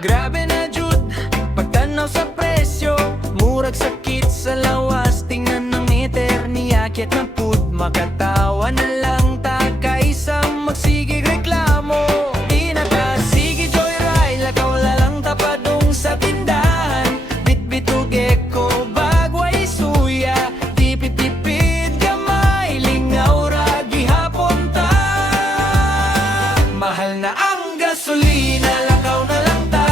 Grabe na jud, pagtanaw sa presyo, murag sakit sa lawas, tingnan ng meter, niyakit ng pud, makatawa na lang ta kaysa magsigig reklamo. Di na ta sige joyride, lakaw lang tapadong sa tindahan, bit-bitugek ko bagway suya, tipid-tipid gamay, lingaw ra gihapon ta. Mahal na ang gasolina, lakaw na lang ta.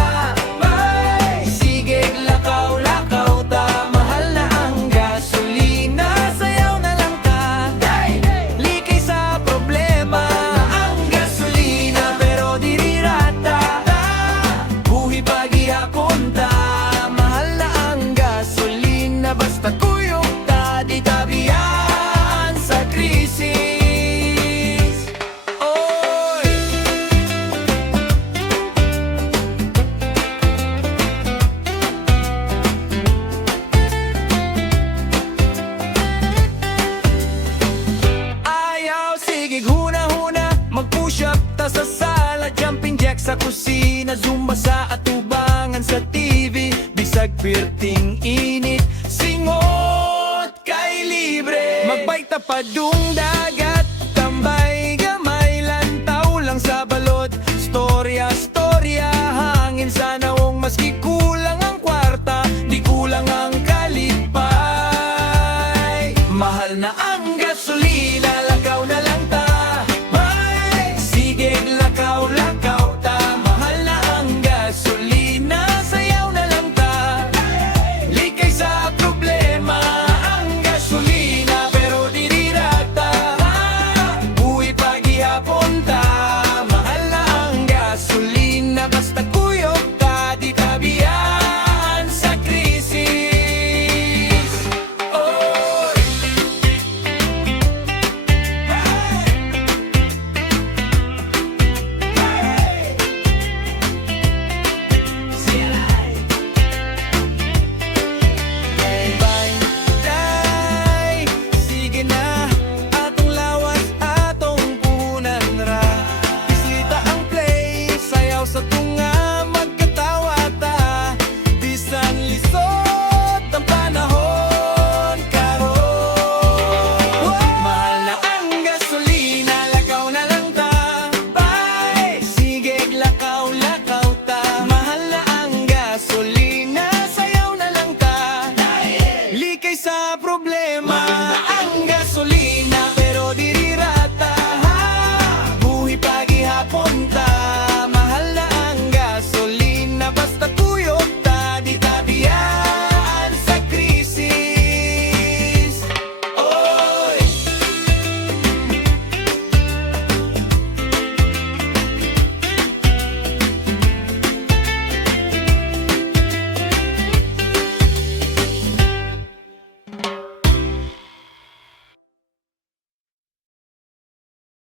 Basta kuyog ta, di tabiyaan sa krisis. Oy! Ayaw, sige huna-huna, mag-push up ta sa sala, jumping jack sa kusina, zumba sa atubangan sa TV, bisag pirting init, singot kay libre. Magbike ta padung dagat, tambay gamay, lantaw lang sa balod, storya, hangin sa naong maski